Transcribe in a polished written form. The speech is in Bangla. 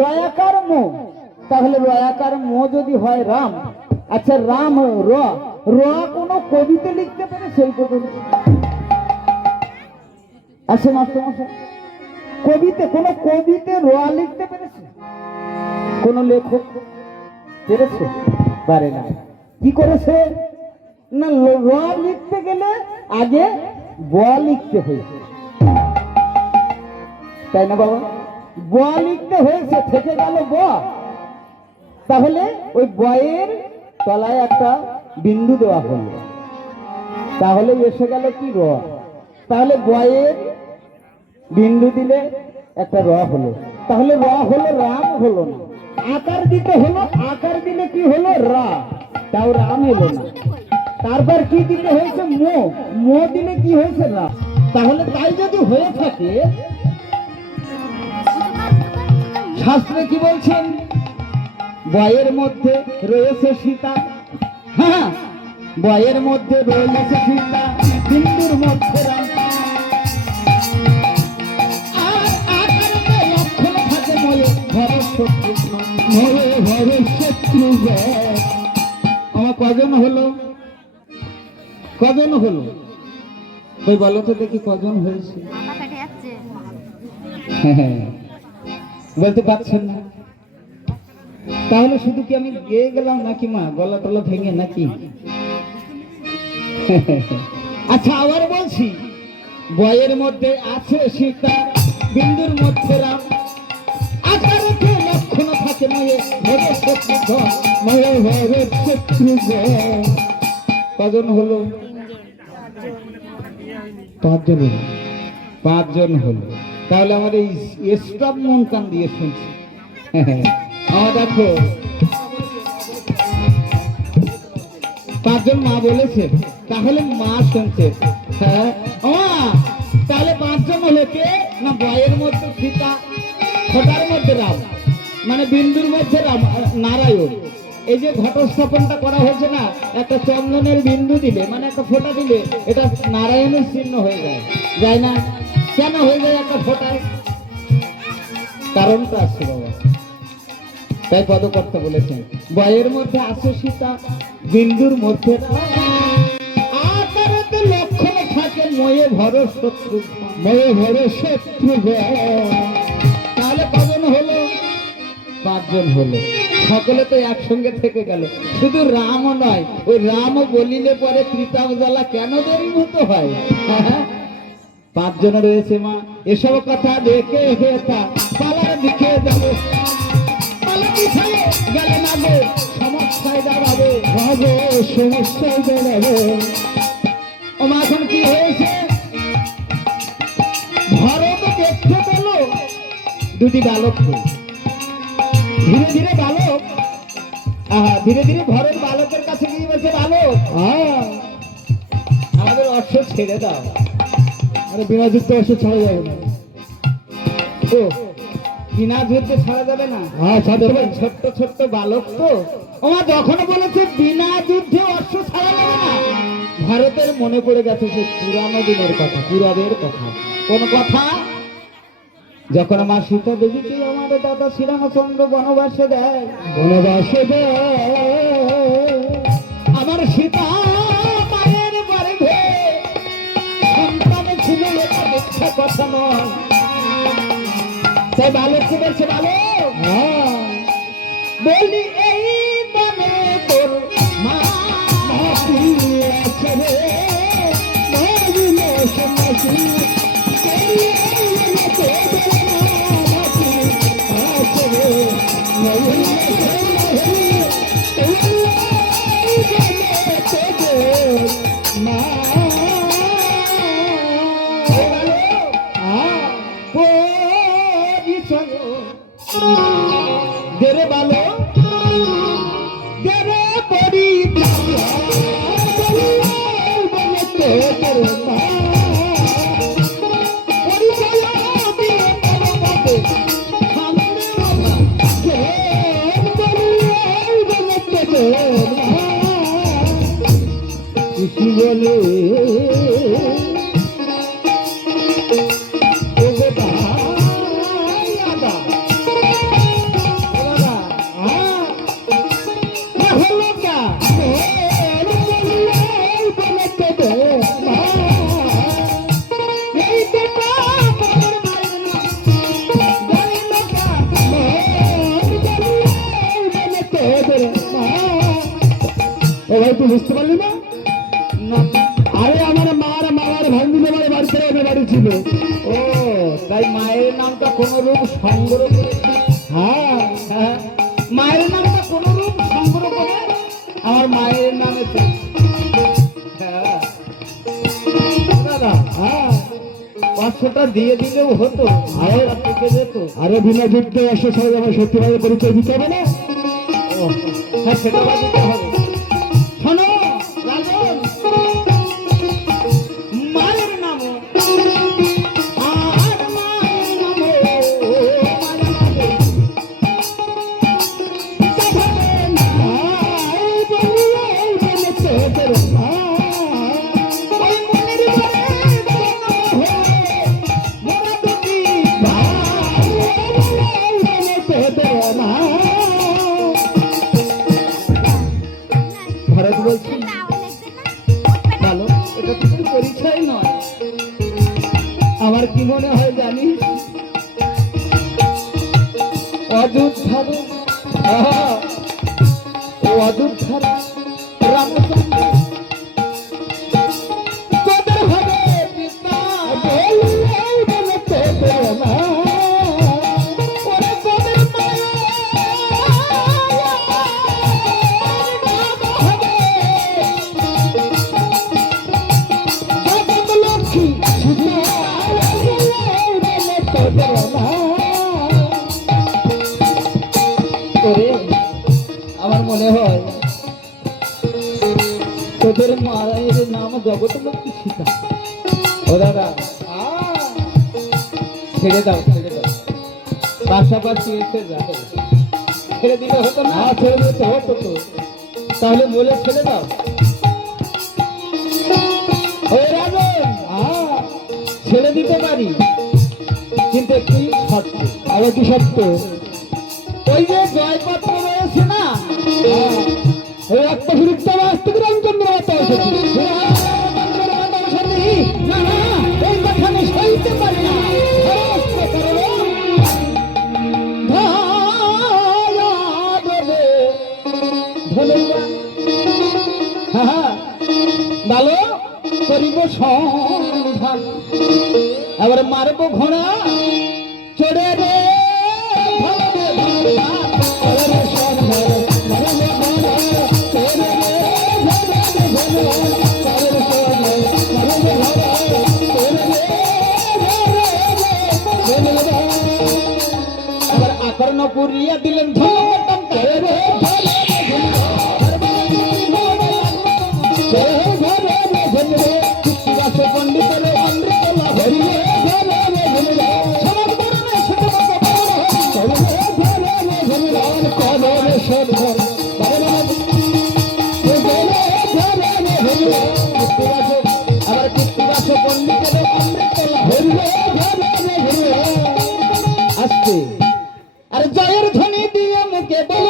রয়াকার মো, তাহলে রয়াকার মো যদি হয় রাম, আচ্ছা রাম র র কোন কবিতে লিখতে পারে সেই পর্যন্ত আসে মাস্টারমশাই? কবিতে কোন কবিতে র লিখতে পেরেছে কোন লেখক? পেরেছে? পারে না। কি করেছে না, র লিখতে গেলে আগে ব লিখতে হয়েছে, তাই না বাবা? ব লিখতে হয়েছে, থেকে গেল ব। তাহলে ওই বয়ের তলায় একটা বিন্দু দেওয়া হলো, তাহলে এসে গেল কি র। তাহলে বয়ের বিন্দু দিলে একটা র হলো, তাহলে র হলো, রাম হলো না। আকার দিতে হলো, আকার দিলে কি হলো রা, তাও রাম এলো না। তারপর কি দিতে হয়েছে মো, মো দিলে কি হয়েছে রা। তাহলে তাই যদি হয়ে থাকে, শাস্ত্রে কি বলছেন? বয়ের মধ্যে রয়েছে সীতা, হ্যাঁ বয়ের মধ্যে রয়েছে সীতা, বিন্দুর মধ্যে রাম। আর আকারে লক্ষণ থাকে ময়ে ভরত শত্রু, ময়ে ভরত শত্রু। আমার কজন হলো? কজন হলো? ওই বলো তো দেখি কজন হয়েছে? বলতে পারছেন না? তাহলে শুধু কি আমি গেয়ে গেলাম নাকি মা, গলা টলা ভেঙে নাকি? আচ্ছা আবার বলছি, বয়ের মধ্যে আছে সীতা, বিন্দুর মধ্যে রাম। আকারে লক্ষণ থাকে ময়ে ভরত শত্রু, ময়ে ভরত শত্রু। কজন হলো? পাঁচজন হলো। পাঁচজন হলো। তাহলে আমার এই স্টপ মন কান দিয়ে শুনছি। দেখো পাঁচজন মা বলেছে, তাহলে মা শুনছে। হ্যাঁ তাহলে পাঁচজন হলো কে না, বয়ের মধ্যে সীতা, ফোটার মধ্যে রাম, মানে বিন্দুর মধ্যে রাম নারায়ণ। এই যে ঘটস্থাপনটা করা হয়েছে না, একটা চন্দনের বিন্দু দিলে মানে একটা ফোঁটা দিলে এটা নারায়ণের চিহ্ন হয়ে যায়, যায় না? কেন হয়ে যায় একটা ফোঁটায়? কারণটা আছে বাবা, তাই পদকর্তা বলেছেন বয়ের মধ্যে আছে সীতা, বিন্দুর মধ্যে আকারেতে লক্ষণ থাকে ময়ে ভরত শত্রু, ময়ে ভরত শত্রু। তাহলে কজন হলো? পাঁচজন হলো। সকলে তো একসঙ্গে থেকে গেল। শুধু রামও নয়, ওই রামও বলিলে পরে ত্রিতাপ জ্বালা কেন দূরীভূত হয়? পাঁচজন রয়েছে মা। এসব কথা দেখে হেতা পালার দিকে যাবো, পালা পিছায়ে গেলে না গো, সমস্যায় দাঁড়াবো, ভাবো সমস্যায় দাঁড়াবো। ও মা এখন কি হয়েছে? ভরত দেখতে পেল দুটি বালক, ধীরে ধীরে বালক, ধীরে ধীরে ভরত বালকের কাছে গিয়ে বলছে, বালক আমাদের অশ্ব ছেড়ে দাও। আরে বিনা যুদ্ধে অশ্ব ছাড়া যাবে না। ও বিনা যুদ্ধে ছাড়া যাবে না? হ্যাঁ ছোট্ট ছোট্ট বালক তো। ওমা যখন বলেছে বিনা যুদ্ধে অশ্ব ছাড়া যাবে না, ভারতের মনে পড়ে গেছে সে পুরানো দিনের কথা, পুরাবের কথা। কোন কথা? যখন আমার সীতা দেবীকে আমার দাদা শ্রীরামচন্দ্র বনবাসে দেয়, বনবাসে দেয় আমার সীতা মায়ের গর্ভে সন্তান ছিল, এটা মিথ্যা কথা নয়। তাই বালককে বলছে, বালক বলি এই বনে তোর মা আছে রে, দেরে বালো দেরে বড়ি বলে তুই বুঝতে পারলি না? না। আরে আমার মামার ভাঙ্গি আমার বাড়ি ছেড়ে ওদের বাড়ি ছিল। ও তাই মায়ের নামটা কোন রূপ সংগ্রহ করে? হ্যাঁ হ্যাঁ, মায়ের নামটা কোন রূপ সংগ্রহ করে আমার মায়ের নামে তো। হ্যাঁ দাদা, হ্যাঁ 500টা দিয়ে দিলেও হতো, আরে থেকে যেত। আরে বিনা যুদ্ধে 100 সালে আমার সত্যিভাবে পরিচয় দিতে হবে না? ও হ্যাঁ, সেটা দিতে হবে। শোনো রাজন, মায়ের নাম আর মায়ের নাম ভরত বলছি ভালো, এটা তো তোর পরিচয় নয়। আমার কি মনে হয় জানিস, অযোধ্যার অযোধ্যার রামচন্দ্র তোদের হবে পিতা। তোদের মা ওরে তোদের লক্ষ্মী তোরে আমার মনে হয় তোদের মায়ের নাম জগৎলক্ষ্মী সীতা। ও দাদা, ছেড়ে দাও ছেড়ে দাও, পাশাপাশি এসে যাবে। ছেড়ে দিলে হতো না? ছেড়ে দিতে হতো তো, তাহলে বলে ছেড়ে দাও। ওই রাজন, ছেড়ে দিতে পারি, কিন্তু একটি শর্ত। আরো কি সত্য? ওই যে জয়পত্র রয়েছে না, ওই একটা সুরক্ষা বাস্তব রামচন্দ্র মাতা এসেছে। না না, এই কথা আমি সইতে পারি না। ভালো করিব সন্ধান, এবার মারব ঘোড়া চড়ে রে আবার আকর্ণ পুরিয়া দিলেন পণ্ডিতের অমৃতলা ভরিয়ে আবার কৃত্তিবাস পণ্ডিতের অমৃতলা ভরিয়ে আসছে। আর জয়ের ধ্বনি দিয়ে মুখে বলে